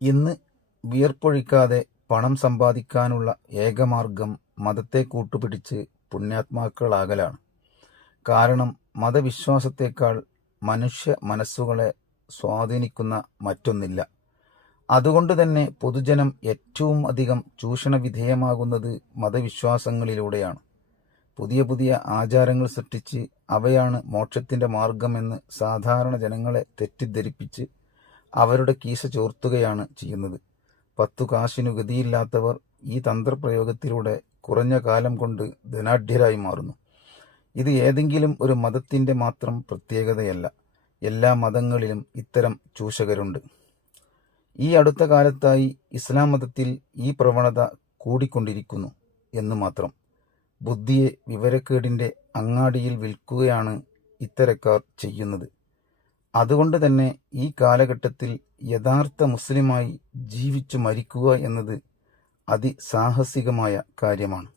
ഇന്ന് വിയർപ്പൊഴിക്കാതെ പണം സമ്പാദിക്കാനുള്ള ഏകമാർഗം മതത്തെ കൂട്ടുപിടിച്ച് പുണ്യാത്മാക്കളാകലാണ്. കാരണം മതവിശ്വാസത്തേക്കാൾ മനുഷ്യ മനസ്സുകളെ സ്വാധീനിക്കുന്ന മറ്റൊന്നില്ല. അതുകൊണ്ട് തന്നെ പൊതുജനം ഏറ്റവും അധികം ചൂഷണ വിധേയമാകുന്നത് മതവിശ്വാസങ്ങളിലൂടെയാണ്. പുതിയ പുതിയ ആചാരങ്ങൾ സൃഷ്ടിച്ച് അവയാണ് മോക്ഷത്തിന്റെ മാർഗമെന്ന് സാധാരണ ജനങ്ങളെ തെറ്റിദ്ധരിപ്പിച്ച് അവരുടെ കീശ ചോർത്തുകയാണ് ചെയ്യുന്നത്. പത്തു കാശിനു ഗതിയില്ലാത്തവർ ഈ തന്ത്രപ്രയോഗത്തിലൂടെ കുറഞ്ഞ കാലം കൊണ്ട് ധനാഢ്യരായി മാറുന്നു. ഇത് ഏതെങ്കിലും ഒരു മതത്തിന്റെ മാത്രം പ്രത്യേകതയല്ല. എല്ലാ മതങ്ങളിലും ഇത്തരം ചൂഷകരുണ്ട്. ഈ അടുത്ത കാലത്തായി ഇസ്ലാം മതത്തിൽ ഈ പ്രവണത കൂടിക്കൊണ്ടിരിക്കുന്നു എന്ന് മാത്രം. ബുദ്ധിയെ വിവരക്കേടിന്റെ അങ്ങാടിയിൽ വിൽക്കുകയാണ് ഇത്തരക്കാർ ചെയ്യുന്നത്. അതുകൊണ്ട് തന്നെ ഈ കാലഘട്ടത്തിൽ യഥാർത്ഥ മുസ്ലിമായി ജീവിച്ചു മരിക്കുക എന്നത് അതിസാഹസികമായ കാര്യമാണ്.